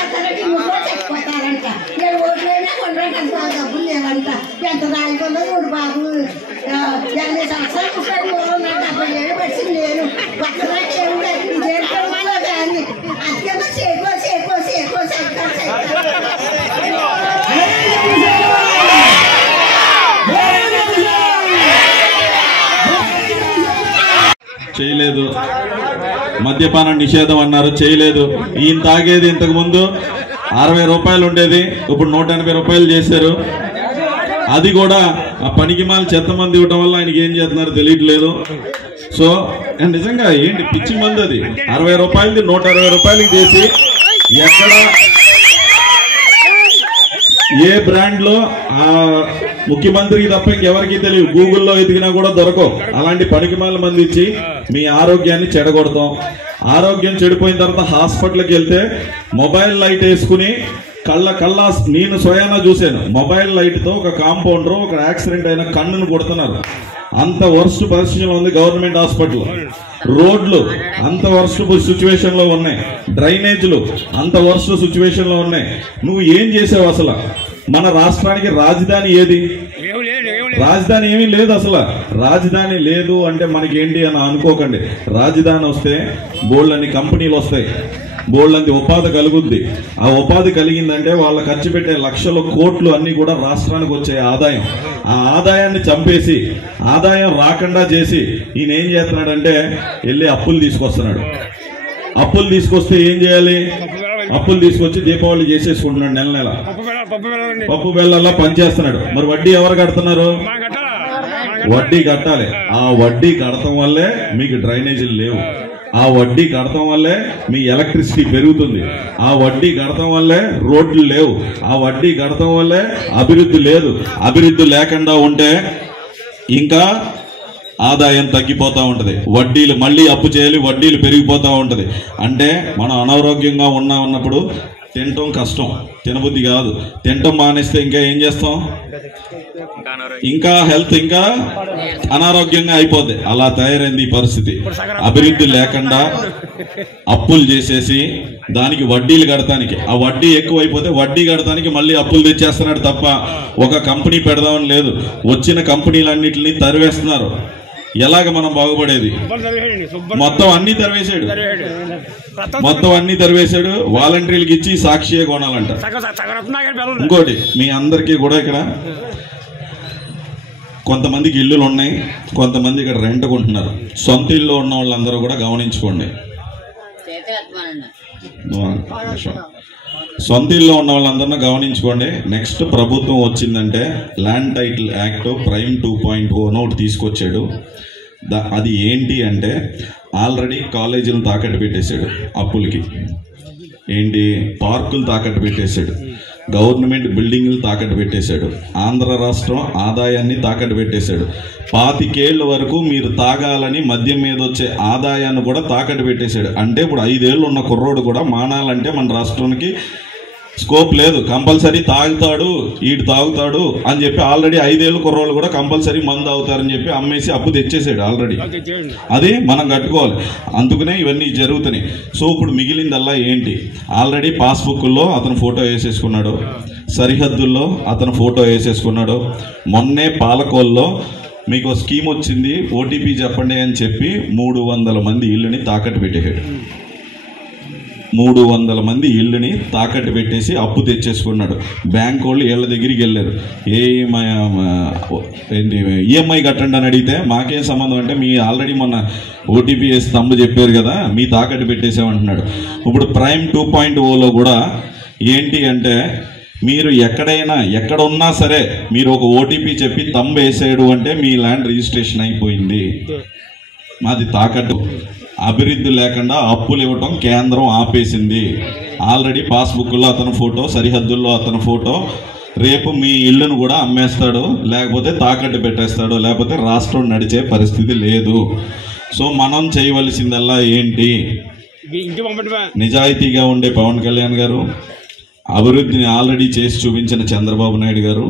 చేస్తారంటే ఇంకో చచ్చిపోతారంట. 7 ఓట్లైనా కొనడానికి అంత డబ్బులు లేవంట. ఎంత రాయకుండా చూడు బాబు, 50 సంవత్సరాలు ముప్పై ఉన్నాడు, 70 ఏళ్ళు వచ్చింది నేను పక్కనకి ఏమి చేరుకోవాలో దాన్ని అంతేమో చేకో చేకో చేకో చేయలేదు. మద్యపాన నిషేధం అన్నారు, చేయలేదు. ఈయన తాగేది ఇంతకు ముందు 60 రూపాయలు ఉండేది, ఇప్పుడు 180 రూపాయలు చేశారు. అది కూడా ఆ పనికిమాల చెత్త మంది ఇవ్వడం వల్ల ఆయనకి ఏం చేస్తున్నారో తెలియట్లేదు. సో నిజంగా ఏంటి పిచ్చి మంది అది. 60 రూపాయలది 160 రూపాయలకి చేసి ఎక్కడ ఏ బ్రాండ్ లో ఆ ముఖ్యమంత్రికి తప్ప ఇంకెవరికి తెలియదు. గూగుల్లో ఎదిగినా కూడా దొరకవు. అలాంటి పనికిమాల మంది ఇచ్చి మీ ఆరోగ్యాన్ని చెడగొడతాం. ఆరోగ్యం చెడిపోయిన తర్వాత హాస్పిటల్కి వెళ్తే మొబైల్ లైట్ వేసుకుని కళ్ళ నేను స్వయానా చూశాను. మొబైల్ లైట్ తో ఒక కాంపౌండర్ ఒక యాక్సిడెంట్ అయిన కన్నును కొడుతున్నారు. అంత వర్స్ట్ పరిస్థితిలో ఉంది గవర్నమెంట్ హాస్పిటల్. రోడ్లు అంత వర్స్ట్ సిచ్యువేషన్ లో ఉన్నాయి. డ్రైనేజ్లు అంత వర్స్ట్ సిచ్యువేషన్ లో ఉన్నాయి. నువ్వు ఏం చేసావు అసలు? మన రాష్ట్రానికి రాజధాని ఏది? రాజధాని ఏమీ లేదు అసలు. రాజధాని లేదు అంటే మనకి ఏంటి అని అనుకోకండి. రాజధాని వస్తే బోల్డ్ కంపెనీలు వస్తాయి, బోల్డ్ ఉపాధి కలుగుద్ది. ఆ ఉపాధి కలిగిందంటే వాళ్ళు ఖర్చు పెట్టే లక్షల కోట్లు అన్ని కూడా రాష్ట్రానికి వచ్చే ఆదాయం. ఆ ఆదాయాన్ని చంపేసి ఆదాయం రాకుండా చేసి ఈయన ఏం చేస్తున్నాడంటే వెళ్ళి అప్పులు తీసుకొస్తున్నాడు. అప్పులు తీసుకొస్తే ఏం చేయాలి? అప్పులు తీసుకొచ్చి దీపావళి చేసేసుకుంటున్నాడు. నెల నెల పప్పు బెల్లాల్లో పనిచేస్తున్నాడు. మరి వడ్డీ ఎవరు కడుతున్నారు? వడ్డీ కట్టాలి. ఆ వడ్డీ కడటం వల్లే మీకు డ్రైనేజీలు లేవు. ఆ వడ్డీ కడటం వల్లే మీ ఎలక్ట్రిసిటీ పెరుగుతుంది. ఆ వడ్డీ కడటం వల్లే రోడ్లు లేవు. ఆ వడ్డీ కడటం వల్లే అభివృద్ధి లేదు. అభివృద్ధి లేకుండా ఉంటే ఇంకా ఆదాయం తగ్గిపోతా ఉంటది. వడ్డీలు మళ్ళీ అప్పు చేయాలి, వడ్డీలు పెరిగిపోతా ఉంటది. అంటే మనం అనారోగ్యంగా ఉన్నప్పుడు తినటం కష్టం, తినబుద్ధి కాదు. తినటం మానేస్తే ఇంకా ఏం చేస్తాం? ఇంకా హెల్త్ ఇంకా అనారోగ్యంగా అయిపోద్ది. అలా తయారైంది ఈ పరిస్థితి. అభివృద్ధి లేకుండా అప్పులు చేసేసి దానికి వడ్డీలు కడతానికి, ఆ వడ్డీ ఎక్కువ అయిపోతే వడ్డీ కడతానికి మళ్ళీ అప్పులు తెచ్చేస్తున్నాడు తప్ప ఒక కంపెనీ పెడదామని లేదు. వచ్చిన కంపెనీలన్నింటినీ తరివేస్తున్నారు. ఎలాగ మనం బాగుపడేది? మొత్తం అన్ని తరివేశాడు. వాలంటీర్లకు ఇచ్చి సాక్షియే కొనాలంట. ఇంకోటి మీ అందరికీ కూడా ఇక్కడ కొంతమందికి ఇల్లులు ఉన్నాయి, కొంతమంది ఇక్కడ రెంట్ కొంటున్నారు. సొంత ఇల్లు ఉన్న వాళ్ళందరూ కూడా గమనించుకోండి. సొంత ఇల్లు ఉన్న వాళ్ళందరినీ గమనించుకోండి. నెక్స్ట్ ప్రభుత్వం వచ్చిందంటే ల్యాండ్ టైటిల్ యాక్ట్ ప్రైమ్ 2.0 ఒకటి తీసుకొచ్చాడు. అది ఏంటి అంటే ఆల్రెడీ కాలేజీలు తాకట్టు పెట్టేశాడు. అప్పులకి ఏంటి పార్కులు తాకట్టు పెట్టేశాడు. గవర్నమెంట్ బిల్డింగ్లు తాకట్టు పెట్టేశాడు. ఆంధ్ర రాష్ట్రం ఆదాయాన్ని తాకట్టు పెట్టేశాడు. 25 ఏళ్ల వరకు మీరు తాగాలని మద్యం మీద వచ్చే ఆదాయాన్ని కూడా తాకట్టు పెట్టేశాడు. అంటే ఇప్పుడు 5 ఏళ్ళు ఉన్న కుర్రోడు కూడా మానాలంటే మన రాష్ట్రానికి స్కోప్ లేదు. కంపల్సరీ తాగుతాడు, ఈడు తాగుతాడు అని చెప్పి ఆల్రెడీ 5 ఏళ్ళ కుర్రోళ్ళు కూడా కంపల్సరీ మందు తాగుతారని చెప్పి అమ్మేసి అప్పు తెచ్చేసాడు ఆల్రెడీ. అది మనం కట్టుకోవాలి. అందుకనే ఇవన్నీ జరుగుతున్నాయి. సో ఇప్పుడు మిగిలిందల్లా ఏంటి? ఆల్రెడీ పాస్బుక్లో అతను ఫోటో వేసేసుకున్నాడు, సరిహద్దుల్లో అతను ఫోటో వేసేసుకున్నాడు. మొన్నే పాలకోల్లో మీకు స్కీమ్ వచ్చింది, ఓటీపీ చెప్పండి అని చెప్పి 300 మంది ఇళ్ళని తాకట్టు పెట్టేశాడు. 300 మంది ఇళ్ళని తాకట్టు పెట్టేసి అప్పు తెచ్చేసుకున్నాడు. బ్యాంక్ వాళ్ళు వీళ్ళ దగ్గరికి వెళ్ళారు. ఈఎంఐ కట్టండి అని అడిగితే మాకేం సంబంధం అంటే మీ ఆల్రెడీ మొన్న ఓటీపీ వేసి తమ్ము చెప్పారు కదా, మీ తాకట్టు పెట్టేసామంటున్నాడు. ఇప్పుడు ప్రైమ్ 2.0లో కూడా ఏంటి అంటే మీరు ఎక్కడ ఉన్నా సరే మీరు ఒక ఓటీపీ చెప్పి తమ్ము వేసాడు అంటే మీ ల్యాండ్ రిజిస్ట్రేషన్ అయిపోయింది. మాది తాకట్టు. అభివృద్ధి లేకుండా అప్పులు ఇవ్వటం కేంద్రం ఆపేసింది. ఆల్రెడీ పాస్బుక్లో అతని ఫోటో, సరిహద్దుల్లో అతని ఫోటో. రేపు మీ ఇళ్లను కూడా అమ్మేస్తాడు, లేకపోతే తాకట్టు పెట్టేస్తాడు, లేకపోతే రాష్ట్రం నడిచే పరిస్థితి లేదు. సో మనం చేయవలసిందల్లా ఏంటి? నిజాయితీగా ఉండే పవన్ కళ్యాణ్ గారు, అభివృద్ధిని ఆల్రెడీ చేసి చూపించిన చంద్రబాబు నాయుడు గారు,